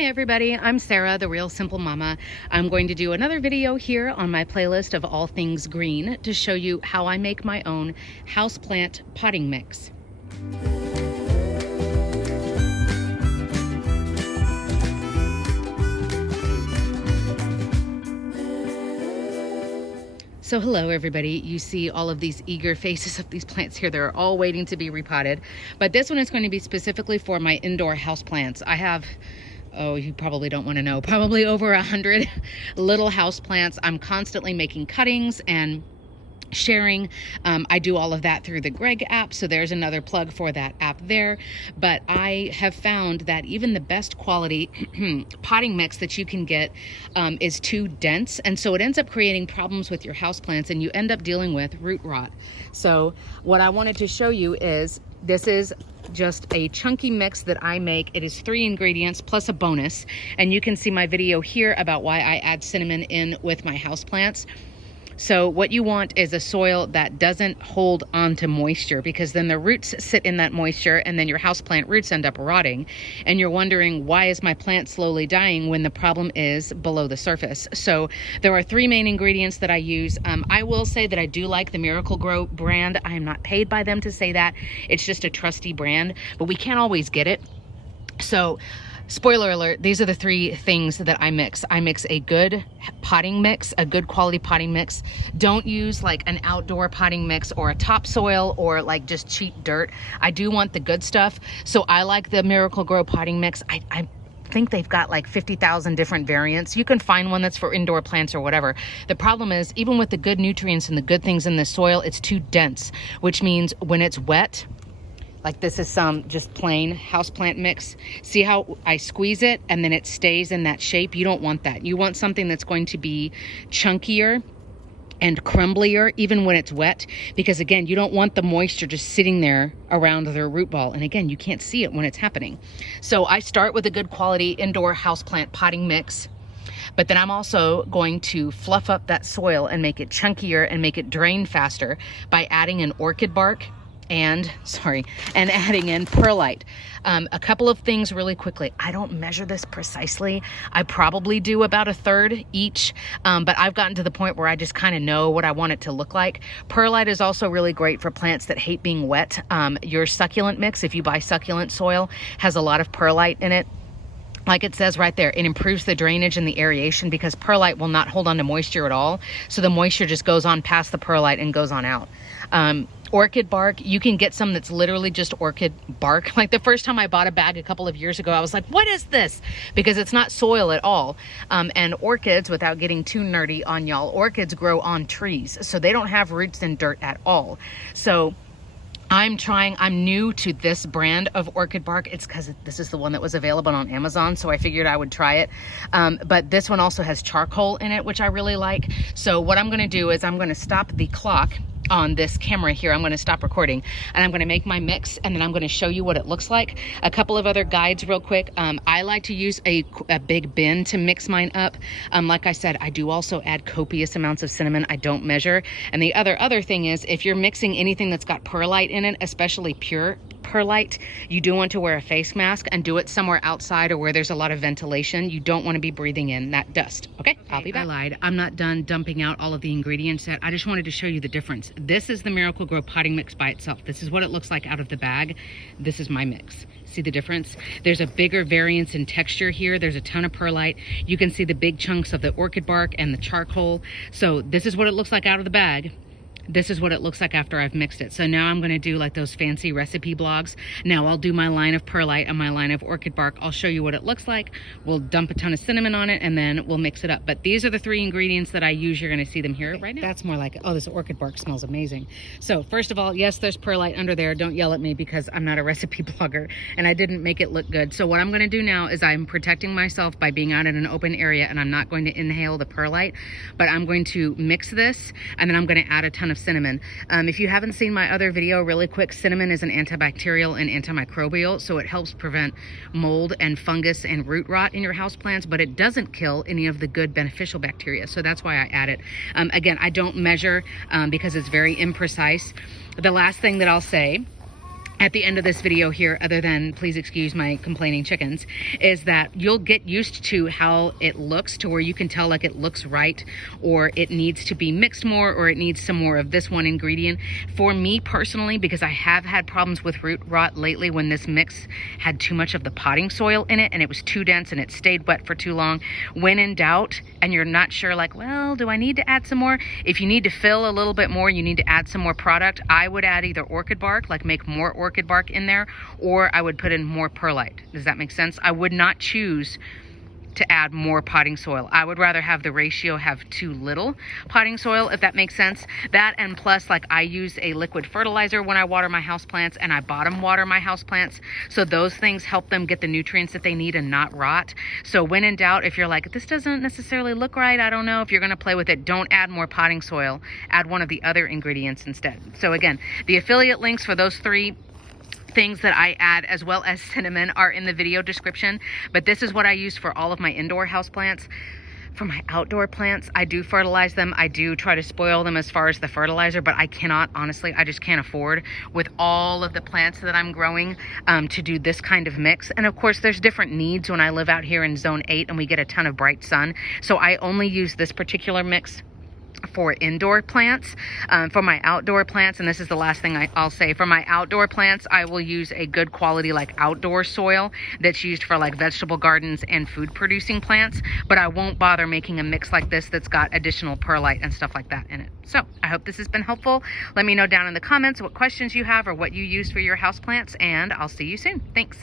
Hi everybody, I'm Sarah, the Real Simple Mama. I'm going to do another video here on my playlist of all things green to show you how I make my own houseplant potting mix. So hello everybody, you see all of these eager faces of these plants here. They're all waiting to be repotted, but this one is going to be specifically for my indoor houseplants. I have, oh, you probably don't want to know, probably over 100 little houseplants. I'm constantly making cuttings and sharing. I do all of that through the Greg app, so there's another plug for that app there. But I have found that even the best quality potting mix that you can get is too dense, and so it ends up creating problems with your houseplants, and you end up dealing with root rot. So what I wanted to show you is, this is just a chunky mix that I make. It is 3 ingredients plus a bonus, and you can see my video here about why I add cinnamon in with my houseplants. So what you want is a soil that doesn't hold on to moisture, because then the roots sit in that moisture and then your houseplant roots end up rotting. And you're wondering, why is my plant slowly dying when the problem is below the surface? So there are 3 main ingredients that I use. I will say that I do like the Miracle-Gro brand. I am not paid by them to say that. It's just a trusty brand, but we can't always get it. So spoiler alert, these are the 3 things that I mix. I mix a good potting mix, a good quality potting mix. Don't use like an outdoor potting mix or a topsoil or like just cheap dirt. I do want the good stuff. So I like the Miracle-Gro potting mix. I think they've got like 50,000 different variants. You can find one that's for indoor plants or whatever. The problem is, even with the good nutrients and the good things in the soil, it's too dense, which means when it's wet, like this is some just plain houseplant mix. See how I squeeze it and then it stays in that shape? You don't want that. You want something that's going to be chunkier and crumblier even when it's wet, because again, you don't want the moisture just sitting there around the root ball. And again, you can't see it when it's happening. So I start with a good quality indoor houseplant potting mix. But then I'm also going to fluff up that soil and make it chunkier and make it drain faster by adding an orchid bark and adding in perlite. A couple of things really quickly. I don't measure this precisely. I probably do about 1/3 each, but I've gotten to the point where I just kind of know what I want it to look like. Perlite is also really great for plants that hate being wet. Your succulent mix, if you buy succulent soil, has a lot of perlite in it. Like it says right there, it improves the drainage and the aeration, because perlite will not hold on to moisture at all. So the moisture just goes on past the perlite and goes on out. Orchid bark, you can get some that's literally just orchid bark. Like the first time I bought a bag a couple of years ago, I was like, what is this? Because it's not soil at all. And orchids, without getting too nerdy on y'all, orchids grow on trees. So they don't have roots in dirt at all. So I'm new to this brand of orchid bark. It's because this is the one that was available on Amazon, so I figured I would try it. But this one also has charcoal in it, which I really like. So what I'm gonna do is I'm gonna stop the clock on this camera here. I'm going to stop recording and I'm going to make my mix, and then I'm going to show you what it looks like. A couple of other guides real quick. I like to use a big bin to mix mine up. Like I said, I do also add copious amounts of cinnamon. I don't measure. And the other thing is, if you're mixing anything that's got perlite in it, especially pure perlite, you do want to wear a face mask and do it somewhere outside or where there's a lot of ventilation. You don't want to be breathing in that dust. Okay, I'll be back. I lied. I'm not done dumping out all of the ingredients yet. I just wanted to show you the difference. This is the Miracle-Gro potting mix by itself. This is what it looks like out of the bag. This is my mix. See the difference? There's a bigger variance in texture here. There's a ton of perlite. You can see the big chunks of the orchid bark and the charcoal. So this is what it looks like out of the bag. This is what it looks like after I've mixed it. So now I'm going to do like those fancy recipe blogs. Now I'll do my line of perlite and my line of orchid bark. I'll show you what it looks like. We'll dump a ton of cinnamon on it and then we'll mix it up. But these are the 3 ingredients that I use. You're going to see them here right now. That's more like it. Oh, this orchid bark smells amazing. So first of all, yes, there's perlite under there. Don't yell at me because I'm not a recipe blogger and I didn't make it look good. So what I'm going to do now is I'm protecting myself by being out in an open area, and I'm not going to inhale the perlite, but I'm going to mix this and then I'm going to add a ton of cinnamon. If you haven't seen my other video, really quick, cinnamon is an antibacterial and antimicrobial, so it helps prevent mold and fungus and root rot in your houseplants, but it doesn't kill any of the good beneficial bacteria, so that's why I add it. Again, I don't measure because it's very imprecise. The last thing that I'll say at the end of this video here, other than please excuse my complaining chickens, is that you'll get used to how it looks, to where you can tell like it looks right, or it needs to be mixed more, or it needs some more of this one ingredient. For me personally, because I have had problems with root rot lately when this mix had too much of the potting soil in it and it was too dense and it stayed wet for too long, when in doubt and you're not sure, like, well, do I need to add some more? If you need to fill a little bit more, you need to add some more product, I would add either orchid bark, like make more orchid bark in there, or I would put in more perlite. Does that make sense? I would not choose to add more potting soil. I would rather have the ratio have too little potting soil, if that makes sense. That, and plus, like, I use a liquid fertilizer when I water my houseplants, and I bottom water my houseplants, so those things help them get the nutrients that they need and not rot. So when in doubt, if you're like, this doesn't necessarily look right, I don't know, if you're gonna play with it, don't add more potting soil, add one of the other ingredients instead. So again, the affiliate links for those 3 things that I add, as well as cinnamon, are in the video description. But this is what I use for all of my indoor house plants. For my outdoor plants, I do fertilize them. I do try to spoil them as far as the fertilizer, but I cannot, honestly, I just can't afford, with all of the plants that I'm growing, to do this kind of mix. And of course, there's different needs when I live out here in zone 8 and we get a ton of bright sun. So I only use this particular mix for indoor plants. For my outdoor plants, and this is the last thing I'll say, for my outdoor plants, I will use a good quality like outdoor soil that's used for like vegetable gardens and food producing plants, but I won't bother making a mix like this that's got additional perlite and stuff like that in it. So I hope this has been helpful. Let me know down in the comments what questions you have or what you use for your house plants, and I'll see you soon. Thanks.